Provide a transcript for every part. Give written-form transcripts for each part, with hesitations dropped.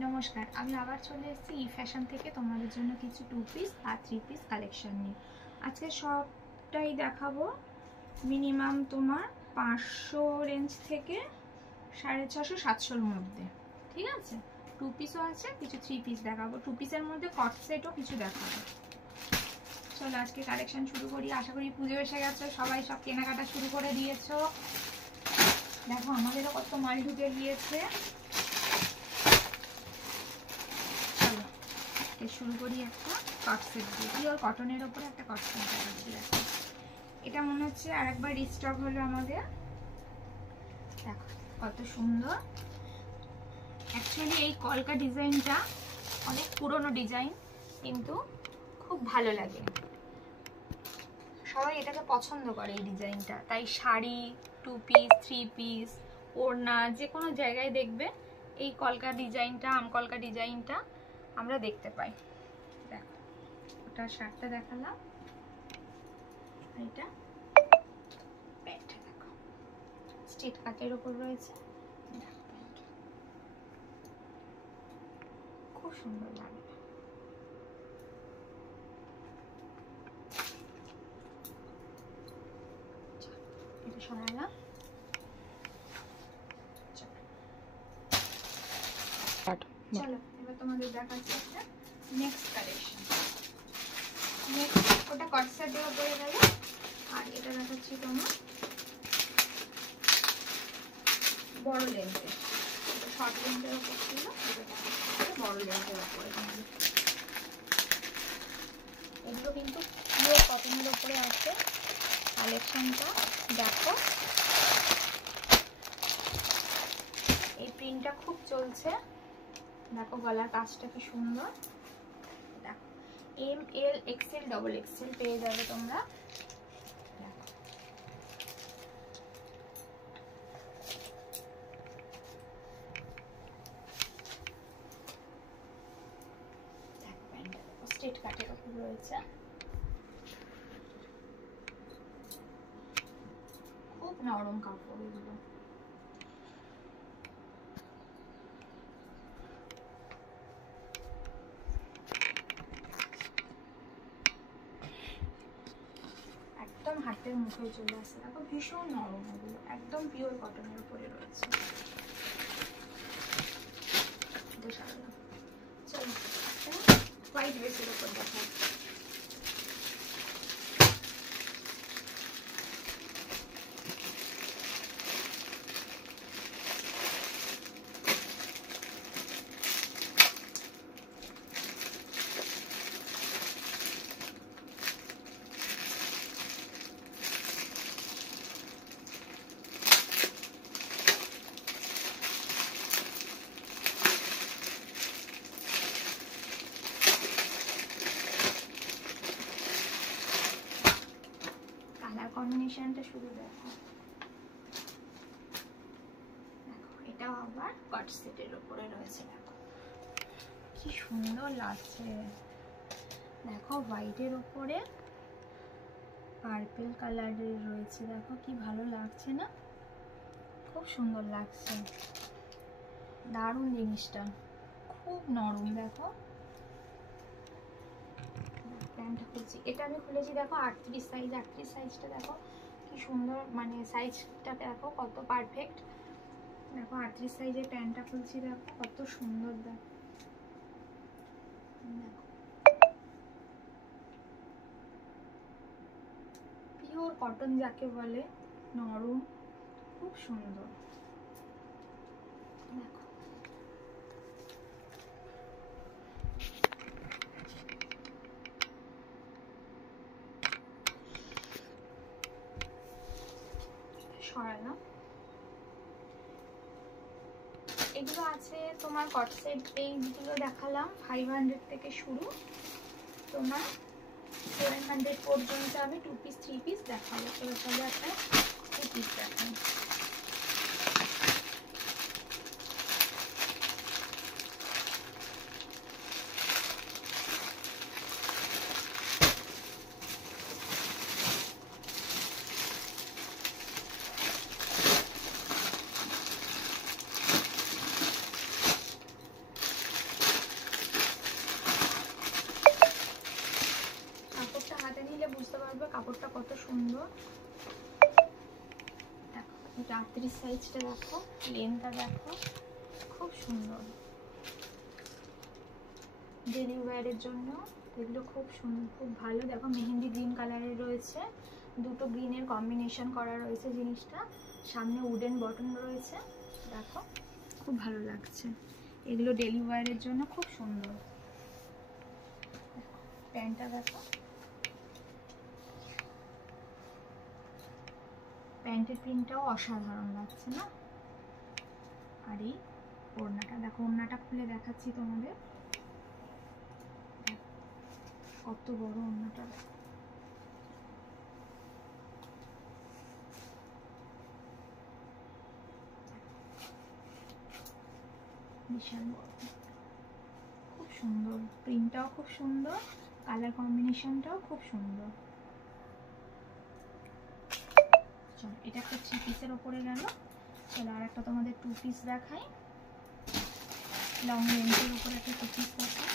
নমস্কার, আমি আবার চলে এসেছি ই ফ্যাশন থেকে তোমাদের জন্য কিছু 2 পিস আর 3 পিস কালেকশন নিয়ে। আজকে সবটাই দেখাবো মিনিমাম তোমার 500 রেঞ্জ থেকে 650-700-র মধ্যে। ঠিক আছে, 2 পিসও আছে, কিছু 3 পিস দেখাবো। 2 পিসের মধ্যে কট সেটও কিছু দেখাবো। চলো আজকে কালেকশন শুরু করি। আশা করি পুজো এসে গেছে, সবাই সব কেনাকাটা শুরু করে দিয়েছো। দেখো আমাদেরও কত মাল ঢুকে গিয়েছে। শুরু করি একটা কট সেট দিয়ে, পিওর কটনের ওপরে একটা কট সেট দেখাচ্ছি। দেখো এটা মনে হচ্ছে আর একবার রিস্টক হলো আমাদের। দেখো কত সুন্দর। অ্যাকচুয়ালি এই কলকা ডিজাইনটা অনেক পুরনো ডিজাইন, কিন্তু খুব ভালো লাগে, সবাই এটাকে পছন্দ করে এই ডিজাইনটা। তাই শাড়ি, 2 পিস, 3 পিস, ওড়না, যে কোনো জায়গায় দেখবে এই কলকা ডিজাইনটা, আমকলকা ডিজাইনটা আমরা দেখতে পাই। দেখো ওটা শার্টটা দেখালাম, এটা প্যান্টটা দেখো স্ট্রেট কাটের উপর রয়েছে। খুব সুন্দর লাগবে। এটা সরালাম। চলো এবার তোমাদের দেখাচ্ছি একটা নেক্সট কালেকশন। নেক্সট ওটা কট সেট দেওয়া পড়ে গেল, আর এটা দেখাচ্ছি তোমার বড় লেন্থের। এটা শর্ট লেন্থের উপর ছিল, এটা বড় লেন্থের উপরে। এগুলো কিন্তু পিওর কটনের উপরে আছে। কালেকশনটা দেখো, এই প্রিন্টটা খুব চলছে। দেখো গলার কাজটা কি সুন্দর। দেখো এম, এল, এক্সেল, ডবল এক্সেল পেয়ে যাবে তোমরা। স্ট্রেট কাটের উপর রয়েছে, খুব নরম কাপড় এগুলো। একদম হাতের মুখে চলে আসে। দেখো ভীষণ নরম, এগুলো একদম পিওর কটনের উপরে রয়েছে। চলো হোয়াইট বেসের উপর দেখো। কম্বিনেশনটা শুধু দেখো। দেখো এটাও আবার কট সেটের উপরে রয়েছে। দেখো কি সুন্দর লাগছে। দেখো হোয়াইটের উপরে পার্পল কালারের রয়েছে। দেখো কি ভালো লাগছে না? খুব সুন্দর লাগছে, দারুণ জিনিসটা, খুব নরম। দেখো প্যান্টটা খুলছি, এটা আমি খুলেছি দেখো 38 সাইজ। 38 সাইজটা দেখো কি সুন্দর, মানে সাইজটা দেখো কত পারফেক্ট। দেখো 38 সাইজের প্যান্টটা খুলছি, দেখো কত সুন্দর। দেখো পিওর কটন যাকে বলে, নরম, খুব সুন্দর। দেখো সরালাম। এগুলো আছে তোমার কট সেট, এইগুলো দেখালাম 500 থেকে শুরু, তোমার 700 পর্যন্ত আমি 2 পিস 3 পিস দেখাবো। এবার চলো একটা 2 পিস দেখাই। সুন্দর। দেখো 38 সাইজটা, দেখো লেনটা দেখো, খুব সুন্দর। ডেলি ওয়্যারের জন্য এগুলো খুব সুন্দর, খুব ভালো। দেখো মেহেন্দি গ্রিন কালারের রয়েছে, দুটো গ্রিনের কম্বিনেশন করা রয়েছে জিনিসটা। সামনে উডেন বটন রয়েছে, দেখো খুব ভালো লাগছে। এগুলো ডেলি ওয়্যারের জন্য খুব সুন্দর। প্যান্টটা দেখো, প্যান্টের প্রিন্টটাও অসাধারণ লাগছে না? আর এই ওড়নাটা দেখো, ওড়নাটা খুলে দেখাচ্ছি তোমাদের, কত বড় ওড়নাটা। বিশাল বড়, খুব সুন্দর। প্রিন্টটাও খুব সুন্দর, কালার কম্বিনেশনটাও খুব সুন্দর। চলো এটা একটা 3 পিসের ওপরে গেল। চলো আর একটা তোমাদের 2 পিস দেখাই। লং লেন্থের উপরে একটা 2 পিস দেখাই।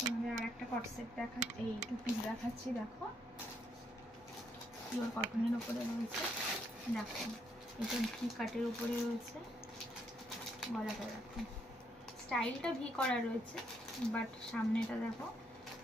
তোমাদের আর একটা কট সেট দেখাচ্ছি, এই 2 পিস দেখাচ্ছি। দেখো পিওর কটনের উপরে রয়েছে, দেখো এটা ভি কাটের উপরে রয়েছে। গলাটা দেখো, স্টাইলটা ভি করা রয়েছে, বাট সামনেটা দেখো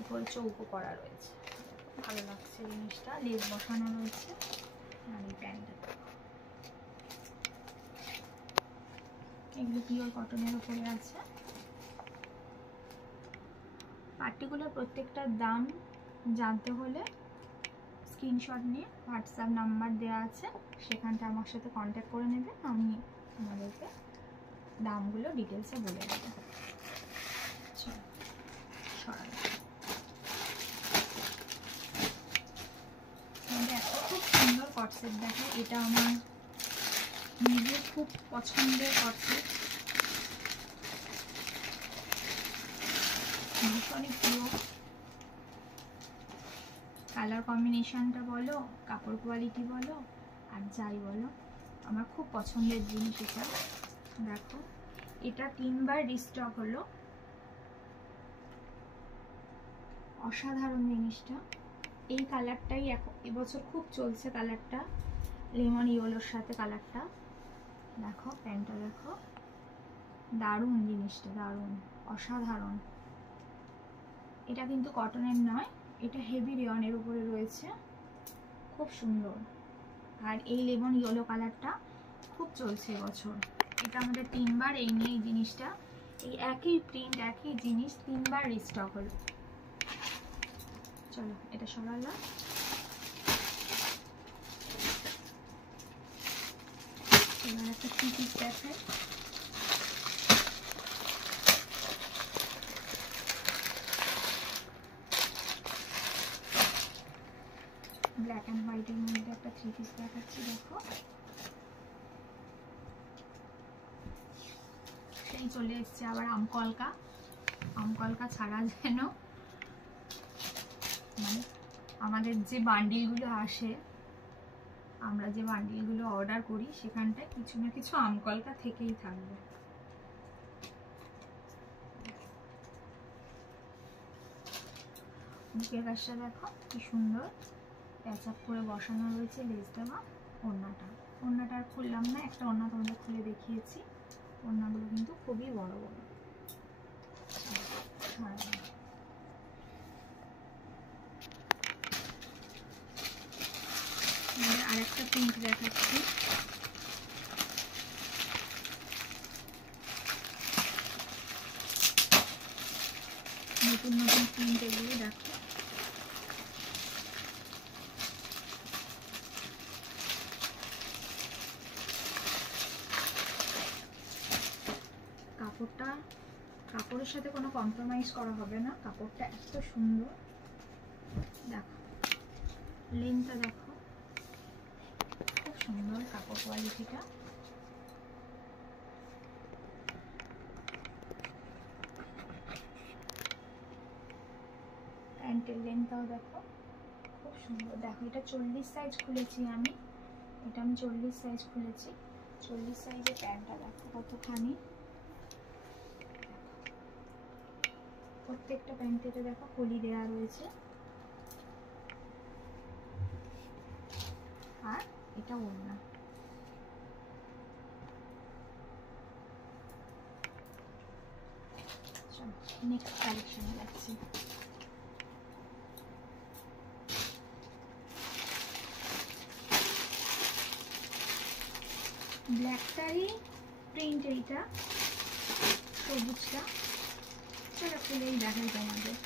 উপরে চৌকো করা রয়েছে, ভালো লাগছে জিনিসটা। লেস বসানো রয়েছে। আর এই প্যান্টটা এগুলো পিওর কটনের উপরে আছে। পার্টিকুলার প্রত্যেকটার দাম জানতে হলে স্ক্রিনশট নিয়ে হোয়াটসঅ্যাপ নাম্বার দেওয়া আছে, সেখানটা আমার সাথে কন্ট্যাক্ট করে নেবে। আমি তোমাদেরকে দামগুলো ডিটেলসে বলে দেবো। একটা খুব সুন্দর কট সেট দেখো, এটা আমার নিজের খুব পছন্দের কট সেট, ভীষণই প্রিয়। কালার কম্বিনেশনটা বলো, কাপড় কোয়ালিটি বলো, আর যাই বলো, আমার খুব পছন্দের জিনিস এটা। দেখো এটা 3 বার রিস্টক হলো, অসাধারণ জিনিসটা। এই কালারটাই এবছর খুব চলছে, কালারটা লেমন ইয়েলোর সাথে কালারটা। দেখো প্যান্টটা দেখো, দারুণ জিনিসটা, দারুণ অসাধারণ। এটা কিন্তু কটনের নয়, এটা হেভি রেয়নের উপরে রয়েছে, খুব সুন্দর। আর এই লেমন ইয়েলো কালারটা খুব চলছে এবছর। এটা আমাদের 3 বার এই নিয়ে এই জিনিসটা, এই একই প্রিন্ট একই জিনিস 3 বার রিস্টক হলো। চলো এটা সরালাম। এবার একটা 3 পিস দেখাই। ব্ল্যাক অ্যান্ড হোয়াইটের মধ্যে একটা 3 পিস দেখাচ্ছি। দেখো সেই চলে এসছে আবার আমকলকা। আমকলকা ছাড়া যেন মানে আমাদের যে বান্ডিলগুলো আসে, আমরা যে বান্ডিলগুলো অর্ডার করি, সেখানটায় কিছু না কিছু আমকলকা থেকেই থাকবে। বুকের কাজটা দেখো কি সুন্দর, প্যাচ আপ করে বসানো রয়েছে, লেস দেওয়া। ওড়নাটা, ওড়নাটা আর খুললাম না, একটা ওড়না তোমাদের খুলে দেখিয়েছি। ওড়নাগুলো কিন্তু খুবই বড় বড়। আরেকটা প্রিন্ট দেখাচ্ছি। নতুন নতুন প্রিন্ট এগুলো দেখো, কাপড়টা, কাপড়ের সাথে কোনো কম্প্রোমাইজ করা হবে না, কাপড়টা এত সুন্দর। দেখো লেন্থটা দেখো, খুব সুন্দর কাপড় কোয়ালিটিটা। প্যান্টের লেন্থটাও দেখো, খুব খুব সুন্দর। দেখো এটা 40 সাইজ খুলেছি আমি, এটা আমি 40 সাইজ খুলেছি। 40 সাইজের প্যান্টটা দেখো কতখানি, প্রত্যেকটা প্যান্টেতে দেখো কলি দেওয়া রয়েছে। আর এটা ওড়না। নেক্সট কালেকশনে যাচ্ছি। ব্ল্যাকটারই প্রিন্ট, এইটা সবুজটা। চলো খুলেই দেখাই তোমাদের।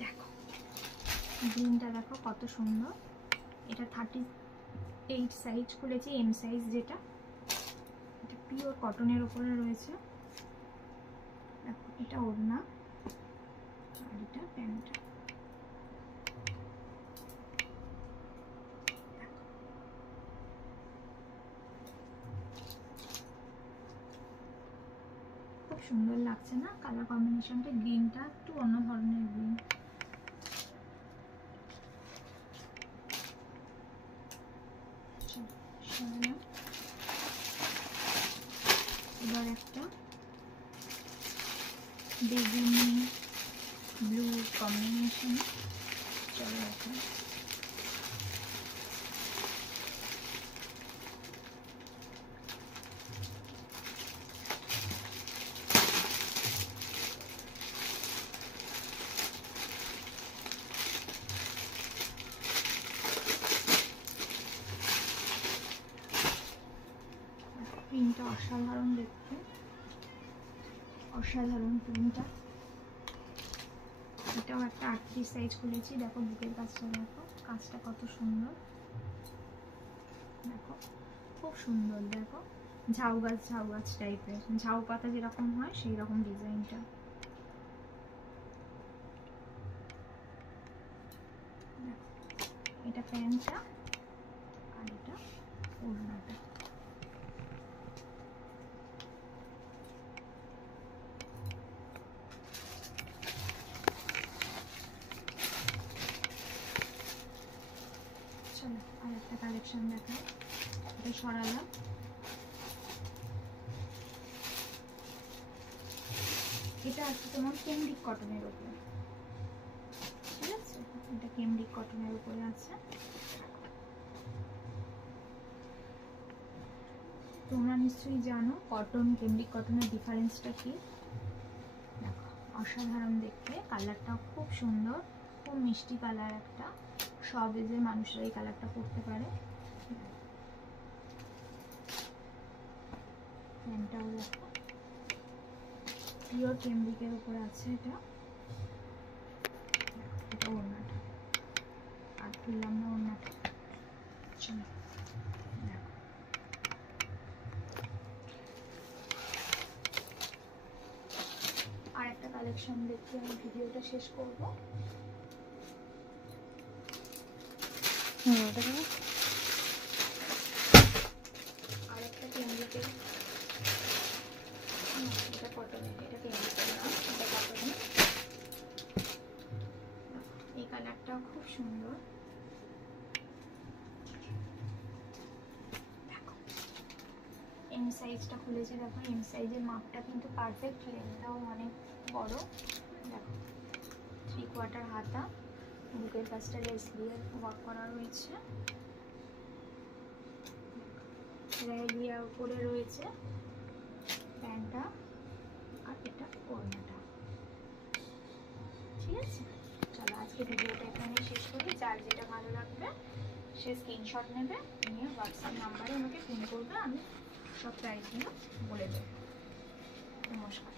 দেখো গ্রিনটা দেখো কত সুন্দর। এটা 38 সাইজ খুলেছি, এম সাইজ যেটা। এটা পিওর কটনের উপরে রয়েছে। দেখো এটা ওড়না আর এটা প্যান্টটা। খুব সুন্দর লাগছে না কালার কম্বিনেশনটা? গ্রিনটা একটু অন্য ধরনের গ্রিন। এবার একটা বেগুনি ব্লু কম্বিনেশন। চলো এখন প্রিন্টটা অসাধারণ দেখতে, অসাধারণ প্রিন্টটা। এটাও একটা 38 সাইজ খুলেছি। দেখো বুকের কাজটা, দেখো কাজটা কত সুন্দর। দেখো খুব সুন্দর। দেখো ঝাউ গাছ টাইপের, ঝাউ পাতা যেরকম হয় সেই রকম ডিজাইনটা। এটা প্যান্টটা আর এটা ওড়নাটা। চলো আর একটা কালেকশন দেখাই। এটা সরালাম। এটা আছে তোমার কেমব্রিক কটনের উপরে, ঠিক আছে? এটা কেমব্রিক কটনের উপরে আছে। তোমরা নিশ্চয়ই জানো কটন কেমব্রিক কটনের ডিফারেন্সটা কি। দেখো অসাধারণ দেখতে, কালারটাও খুব সুন্দর, খুব মিষ্টি কালার একটা। সব এজের মানুষরা এই কালারটা পরতে পারে। প্যান্টটাও দেখো পিওর কেমব্রিকের উপরে আছে। এটা এটা ওড়নাটা, আর খুললাম না ওড়নাটা। চলো দেখো আর একটা কালেকশন দেখতে আমি ভিডিওটা শেষ করবো। আরেকটা কেমব্রিকের, এটা কটনের, এটা কেমব্রিকের না, এটা কটনের। এই কালারটা খুব সুন্দর। দেখো এম সাইজটা খুলেছে। দেখো এম সাইজের মাপটা কিন্তু পারফেক্ট, লেন্থটাও অনেক বড়। দেখো 3/4 হাতা, বুকের কাজটা লেস দিয়ে ওয়ার্ক করা রয়েছে। রেলিয়া উপরে রয়েছে প্যান্টটা আর এটা ওড়নাটা, ঠিক আছে? চলো আজকে ভিডিওটা এখানে শেষ করি। যার যেটা ভালো লাগবে সে স্ক্রিনশট নেবে, নিয়ে হোয়াটসঅ্যাপ নাম্বারে আমাকে ফোন করবে, আমি সব প্রাইসগুলো বলে দেবো। নমস্কার।